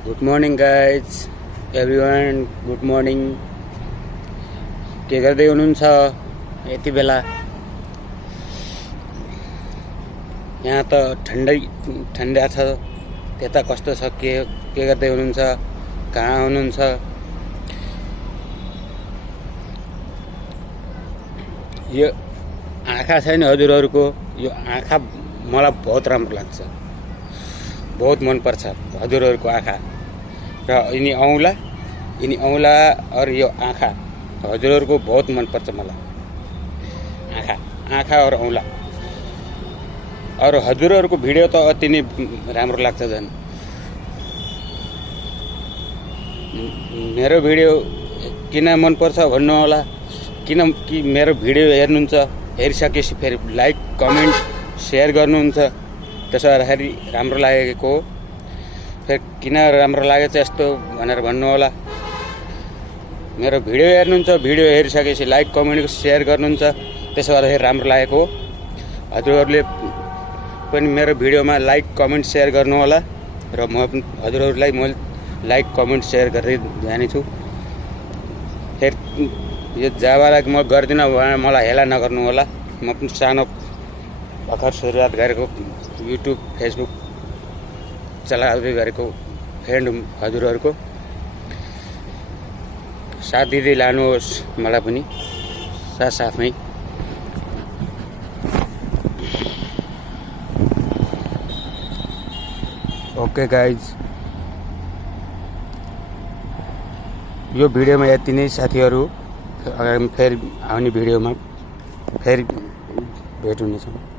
Good morning guys everyone, good morning. के गर्दै हुनुहुन्छ यति बेला? यहाँ त ठन्डा छ, त्यता कस्तो छ? के गर्दै हुनुहुन्छ? कहाँ हुनुहुन्छ? यो आँखा छ नि हजुरहरूको, यो आँखा मलाई बहुत राम्रो लाग्छ, बहुत मनपर्छ हजुरहरूको आँखा र यिनी औँला और यो आँखा हजुरहरूको बहुत मनपर्छ मलाई। आँखा और औँला और हजुरहरूको भिडियो त अति नै राम्रो लाग्छ। झन् मेरो भिडियो किन मनपर्छ भन्नु होला, किनकि मेरो भिडियो हेर्नुहुन्छ, हेरिसकेपछि फेरि लाइक कमेन्ट सेयर गर्नुहुन्छ, त्यसो गर्दाखेरि राम्रो लागेको हो। फेरि किन राम्रो लागेछ यस्तो भनेर भन्नु होला। मेरो भिडियो हेर्नुहुन्छ, भिडियो हेरिसकेपछि लाइक कमेन्ट सेयर गर्नुहुन्छ, त्यसो गर्दाखेरि राम्रो लागेको हो। हजुरहरूले पनि मेरो भिडियोमा लाइक कमेन्ट सेयर गर्नु होला र म हजुरहरूलाई म लाइक कमेन्ट सेयर गर्दै जानेछु। फेरि यो जबलाई म गर्दिनँ भने मलाई हेला नगर्नु होला। म पनि सानो भर्खर सुरुवात गरेको युट्युब फेसबुक चलाउँदै गरेको फ्रेन्ड हजुरहरूको साथ दिँदै लानुहोस् मलाई पनि साथमै। ओके गाइज, यो भिडियोमा यति नै साथीहरू। फेरि आउने भिडियोमा फेरि भेट हुनेछौँ।